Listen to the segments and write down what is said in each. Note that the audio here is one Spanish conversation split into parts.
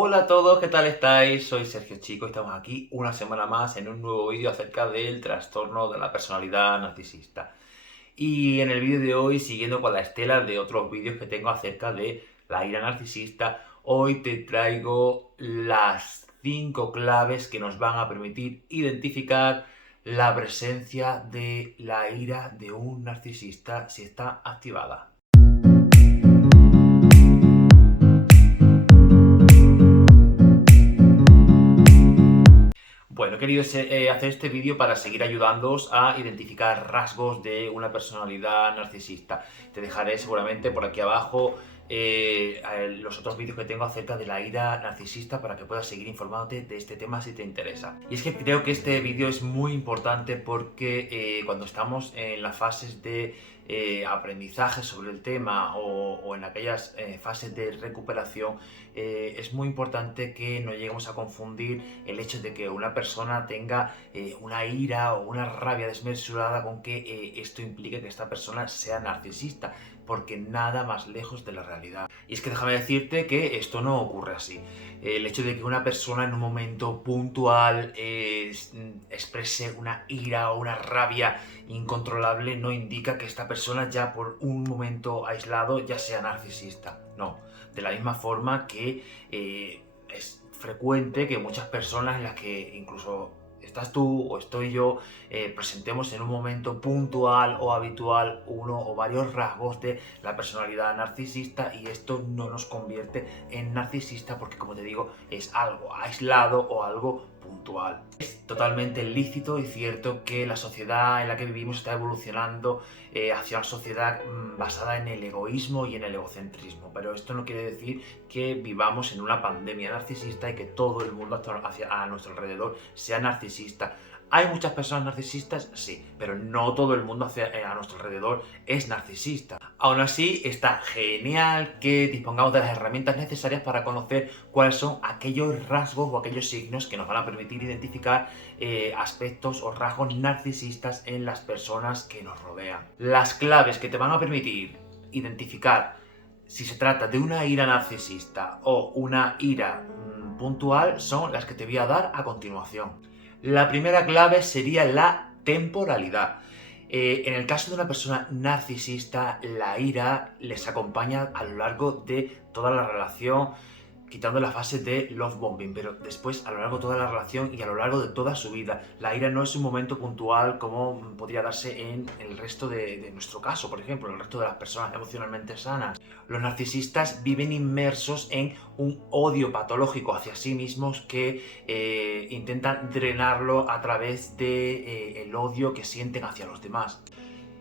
Hola a todos, ¿qué tal estáis? Soy Sergio Chico y estamos aquí una semana más en un nuevo vídeo acerca del trastorno de la personalidad narcisista. Y en el vídeo de hoy, siguiendo con la estela de otros vídeos que tengo acerca de la ira narcisista, hoy te traigo las 5 claves que nos van a permitir identificar la presencia de la ira de un narcisista si está activada. Bueno, he querido hacer este vídeo para seguir ayudándoos a identificar rasgos de una personalidad narcisista. Te dejaré seguramente por aquí abajo los otros vídeos que tengo acerca de la ira narcisista para que puedas seguir informándote de este tema si te interesa. Y es que creo que este vídeo es muy importante porque cuando estamos en las fases de aprendizaje sobre el tema o en aquellas fases de recuperación, es muy importante que no lleguemos a confundir el hecho de que una persona tenga una ira o una rabia desmesurada con que esto implique que esta persona sea narcisista, porque nada más lejos de la realidad. Y es que déjame decirte que esto no ocurre así. El hecho de que una persona en un momento puntual exprese una ira o una rabia incontrolable no indica que esta persona ya por un momento aislado ya sea narcisista. No, de la misma forma que es frecuente que muchas personas en las que incluso estás tú o estoy yo, presentemos en un momento puntual o habitual uno o varios rasgos de la personalidad narcisista, y esto no nos convierte en narcisista porque, como te digo, es algo aislado o algo puntual. Es totalmente lícito y cierto que la sociedad en la que vivimos está evolucionando hacia una sociedad basada en el egoísmo y en el egocentrismo, pero esto no quiere decir que vivamos en una pandemia narcisista y que todo el mundo a nuestro alrededor sea narcisista. ¿Hay muchas personas narcisistas? Sí, pero no todo el mundo a nuestro alrededor es narcisista. Aún así, está genial que dispongamos de las herramientas necesarias para conocer cuáles son aquellos rasgos o aquellos signos que nos van a permitir identificar aspectos o rasgos narcisistas en las personas que nos rodean. Las claves que te van a permitir identificar si se trata de una ira narcisista o una ira puntual son las que te voy a dar a continuación. La primera clave sería la temporalidad. En el caso de una persona narcisista, la ira les acompaña a lo largo de toda la relación, quitando la fase de love bombing, pero después a lo largo de toda la relación y a lo largo de toda su vida. La ira no es un momento puntual como podría darse en el resto de nuestro caso, por ejemplo, en el resto de las personas emocionalmente sanas. Los narcisistas viven inmersos en un odio patológico hacia sí mismos que intentan drenarlo a través de el odio que sienten hacia los demás.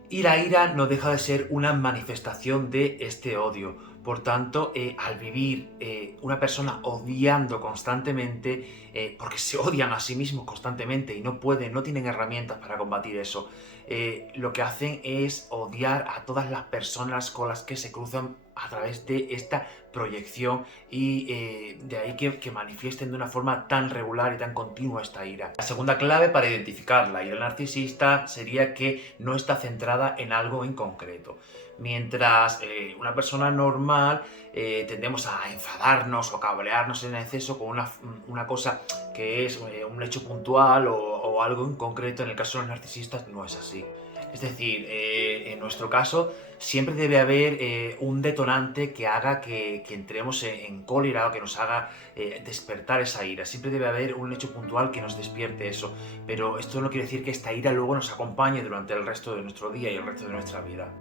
Y la ira no deja de ser una manifestación de este odio. Por tanto, al vivir una persona odiando constantemente, porque se odian a sí mismos constantemente y no pueden, no tienen herramientas para combatir eso, lo que hacen es odiar a todas las personas con las que se cruzan a través de esta proyección, y de ahí que manifiesten de una forma tan regular y tan continua esta ira. La segunda clave para identificar la ira narcisista sería que no está centrada en algo en concreto. Mientras una persona normal tendemos a enfadarnos o cabrearnos en exceso con una cosa que es un hecho puntual o algo en concreto, en el caso de los narcisistas no es así. Es decir, en nuestro caso siempre debe haber un detonante que haga que entremos en cólera o que nos haga despertar esa ira. Siempre debe haber un hecho puntual que nos despierte eso. Pero esto no quiere decir que esta ira luego nos acompañe durante el resto de nuestro día y el resto de nuestra vida.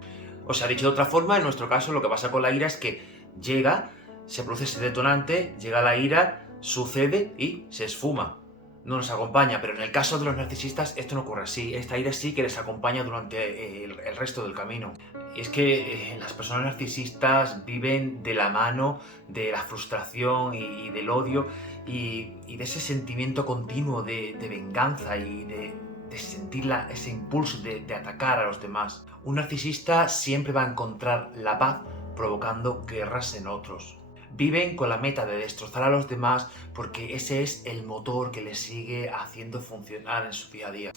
O sea, dicho de otra forma, en nuestro caso lo que pasa con la ira es que llega, se produce ese detonante, llega la ira, sucede y se esfuma. No nos acompaña, pero en el caso de los narcisistas esto no ocurre así. Esta ira sí que les acompaña durante el resto del camino. Y es que las personas narcisistas viven de la mano de la frustración y del odio y de ese sentimiento continuo de venganza y de sentir ese impulso de atacar a los demás. Un narcisista siempre va a encontrar la paz provocando guerras en otros. Viven con la meta de destrozar a los demás porque ese es el motor que les sigue haciendo funcionar en su día a día.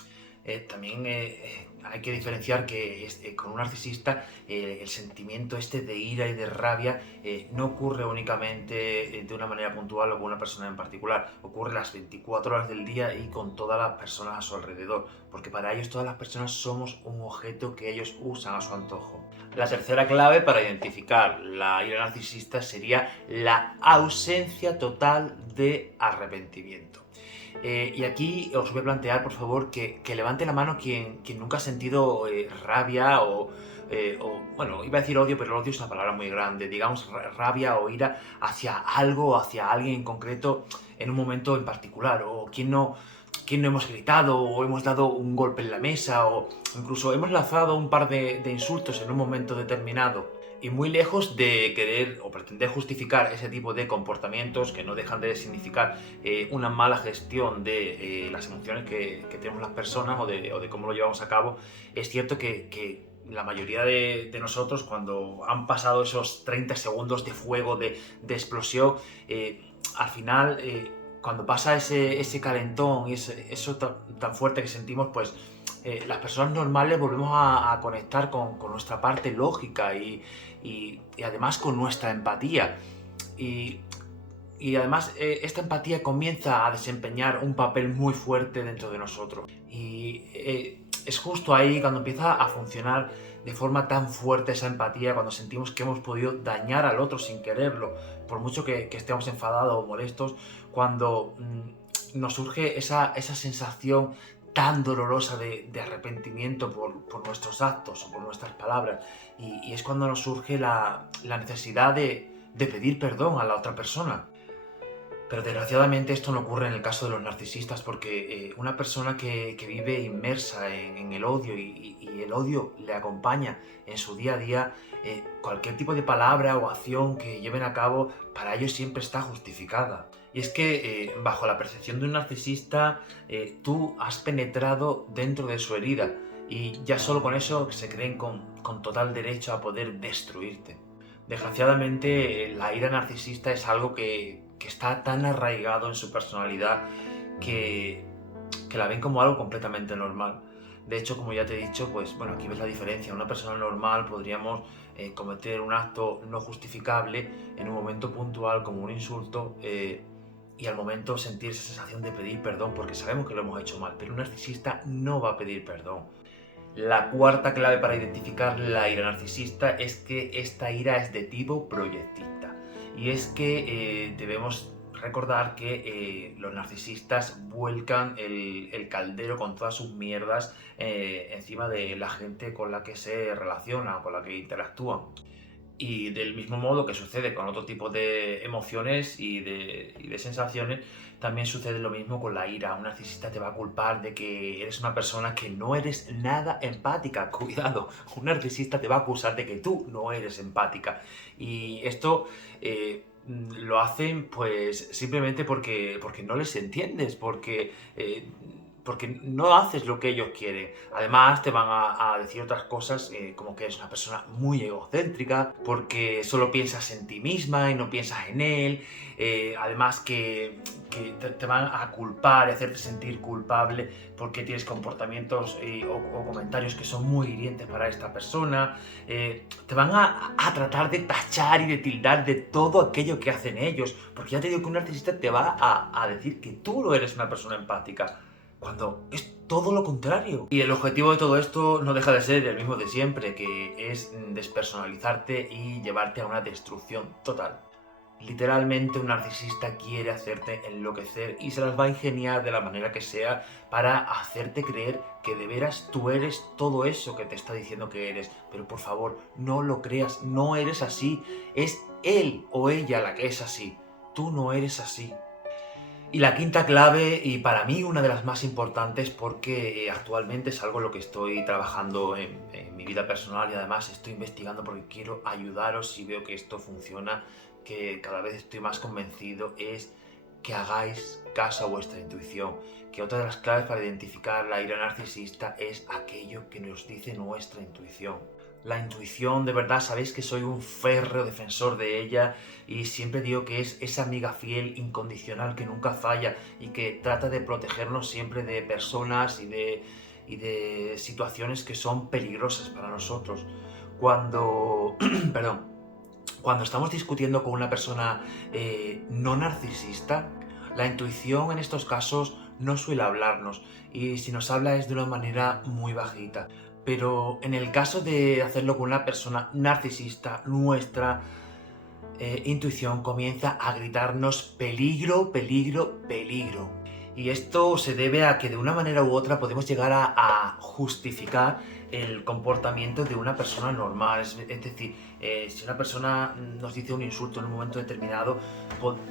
también hay que diferenciar que con un narcisista el sentimiento este de ira y de rabia no ocurre únicamente de una manera puntual o con una persona en particular, ocurre las 24 horas del día y con todas las personas a su alrededor, porque para ellos todas las personas somos un objeto que ellos usan a su antojo. La tercera clave para identificar la ira narcisista sería la ausencia total de arrepentimiento. Y aquí os voy a plantear, por favor, que levante la mano quien nunca ha sentido rabia bueno, iba a decir odio, pero el odio es una palabra muy grande, digamos rabia o ira hacia algo o hacia alguien en concreto en un momento en particular, o quién no hemos gritado o hemos dado un golpe en la mesa o incluso hemos lanzado un par de insultos en un momento determinado. Y muy lejos de querer o pretender justificar ese tipo de comportamientos que no dejan de significar una mala gestión de las emociones que tenemos las personas o de cómo lo llevamos a cabo, es cierto que la mayoría de nosotros, cuando han pasado esos 30 segundos de fuego, de explosión, al final, cuando pasa ese calentón y eso tan fuerte que sentimos, pues las personas normales volvemos a conectar con nuestra parte lógica y además con nuestra empatía. Y, y además esta empatía comienza a desempeñar un papel muy fuerte dentro de nosotros. Y es justo ahí cuando empieza a funcionar de forma tan fuerte esa empatía, cuando sentimos que hemos podido dañar al otro sin quererlo, por mucho que estemos enfadados o molestos, cuando nos surge esa sensación tan dolorosa de arrepentimiento por nuestros actos o por nuestras palabras. Y es cuando nos surge la necesidad de pedir perdón a la otra persona. Pero desgraciadamente esto no ocurre en el caso de los narcisistas, porque una persona que vive inmersa en el odio y el odio le acompaña en su día a día, cualquier tipo de palabra o acción que lleven a cabo para ellos siempre está justificada. Y es que bajo la percepción de un narcisista tú has penetrado dentro de su herida y ya solo con eso se creen con total derecho a poder destruirte. Desgraciadamente, la ira narcisista es algo que está tan arraigado en su personalidad que, que la ven como algo completamente normal. De hecho, como ya te he dicho, pues bueno, aquí ves la diferencia. Una persona normal podríamos cometer un acto no justificable en un momento puntual como un insulto y al momento sentir esa sensación de pedir perdón porque sabemos que lo hemos hecho mal, pero un narcisista no va a pedir perdón. La cuarta clave para identificar la ira narcisista es que esta ira es de tipo proyectista. Y es que debemos recordar que los narcisistas vuelcan el caldero con todas sus mierdas encima de la gente con la que se relacionan, con la que interactúan. Y del mismo modo que sucede con otro tipo de emociones y de sensaciones, también sucede lo mismo con la ira. Un narcisista te va a culpar de que eres una persona que no eres nada empática. Cuidado, un narcisista te va a acusar de que tú no eres empática. Y esto lo hacen pues simplemente porque no les entiendes, porque no haces lo que ellos quieren. Además, te van a decir otras cosas, como que eres una persona muy egocéntrica, porque solo piensas en ti misma y no piensas en él. Además, que te van a culpar y hacerte sentir culpable porque tienes comportamientos o comentarios que son muy hirientes para esta persona. Te van a tratar de tachar y de tildar de todo aquello que hacen ellos, porque ya te digo que un narcisista te va a decir que tú no eres una persona empática, cuando es todo lo contrario. Y el objetivo de todo esto no deja de ser el mismo de siempre, que es despersonalizarte y llevarte a una destrucción total. Literalmente un narcisista quiere hacerte enloquecer y se las va a ingeniar de la manera que sea para hacerte creer que de veras tú eres todo eso que te está diciendo que eres. Pero por favor, no lo creas, no eres así. Es él o ella la que es así. Tú no eres así. Y la quinta clave, y para mí una de las más importantes, porque actualmente es algo en lo que estoy trabajando en mi vida personal y además estoy investigando porque quiero ayudaros y veo que esto funciona, que cada vez estoy más convencido, es que hagáis caso a vuestra intuición. Que otra de las claves para identificar la ira narcisista es aquello que nos dice nuestra intuición. La intuición, de verdad, sabéis que soy un férreo defensor de ella y siempre digo que es esa amiga fiel, incondicional, que nunca falla y que trata de protegernos siempre de personas y y de situaciones que son peligrosas para nosotros. Cuando, perdón, cuando estamos discutiendo con una persona no narcisista, la intuición en estos casos no suele hablarnos y si nos habla es de una manera muy bajita. Pero en el caso de hacerlo con una persona narcisista, nuestra intuición comienza a gritarnos peligro, peligro, peligro. Y esto se debe a que de una manera u otra podemos llegar a justificar el comportamiento de una persona normal. Es decir, si una persona nos dice un insulto en un momento determinado,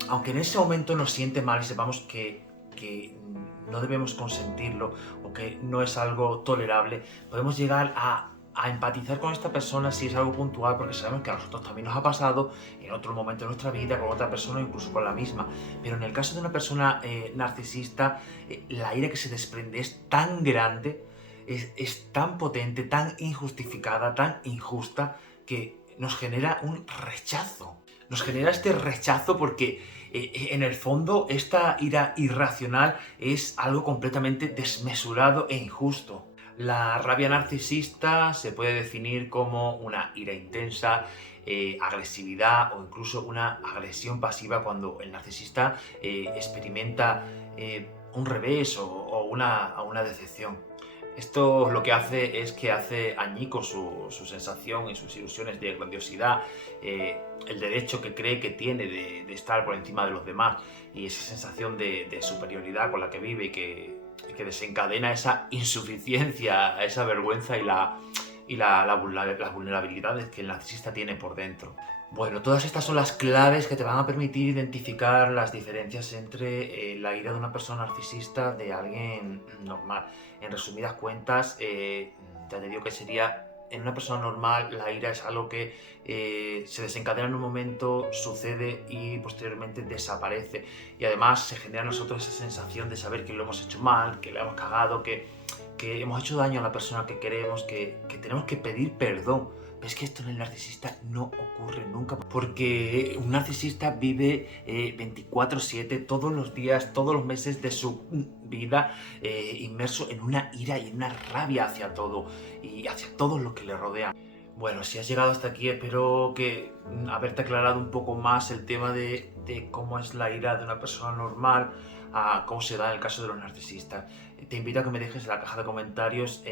aunque en ese momento nos siente mal y sepamos que no debemos consentirlo o que no es algo tolerable, podemos llegar a empatizar con esta persona si es algo puntual, porque sabemos que a nosotros también nos ha pasado en otro momento de nuestra vida con otra persona o incluso con la misma. Pero en el caso de una persona narcisista, la ira que se desprende es tan grande, es tan potente, tan injustificada, tan injusta, que nos genera un rechazo. Nos genera este rechazo porque en el fondo esta ira irracional es algo completamente desmesurado e injusto. La rabia narcisista se puede definir como una ira intensa, agresividad o incluso una agresión pasiva cuando el narcisista experimenta un revés o una decepción. Esto lo que hace es que hace añicos su sensación y sus ilusiones de grandiosidad, el derecho que cree que tiene de estar por encima de los demás y esa sensación de superioridad con la que vive y que desencadena esa insuficiencia, esa vergüenza y las vulnerabilidades que el narcisista tiene por dentro. Bueno, todas estas son las claves que te van a permitir identificar las diferencias entre la ira de una persona narcisista de alguien normal. En resumidas cuentas, ya te digo que sería, en una persona normal la ira es algo que se desencadena en un momento, sucede y posteriormente desaparece. Y además se genera en nosotros esa sensación de saber que lo hemos hecho mal, que lo hemos cagado, que hemos hecho daño a la persona que queremos, que tenemos que pedir perdón. Pero es que esto en el narcisista no ocurre nunca, porque un narcisista vive 24/7, todos los días, todos los meses de su vida, inmerso en una ira y en una rabia hacia todo y hacia todos los que le rodean. Bueno, si has llegado hasta aquí, espero que haberte aclarado un poco más el tema de cómo es la ira de una persona normal, a cómo se da en el caso de los narcisistas. Te invito a que me dejes en la caja de comentarios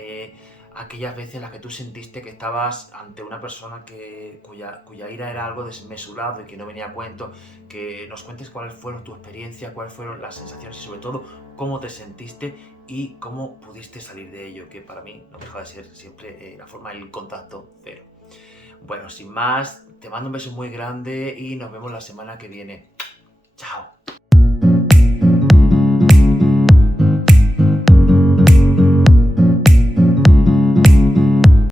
aquellas veces en las que tú sentiste que estabas ante una persona cuya ira era algo desmesurado y que no venía a cuento, que nos cuentes cuáles fueron tus experiencias, cuáles fueron las sensaciones y sobre todo cómo te sentiste y cómo pudiste salir de ello, que para mí no deja de ser siempre la forma del contacto cero. Bueno, sin más, te mando un beso muy grande y nos vemos la semana que viene. Chao.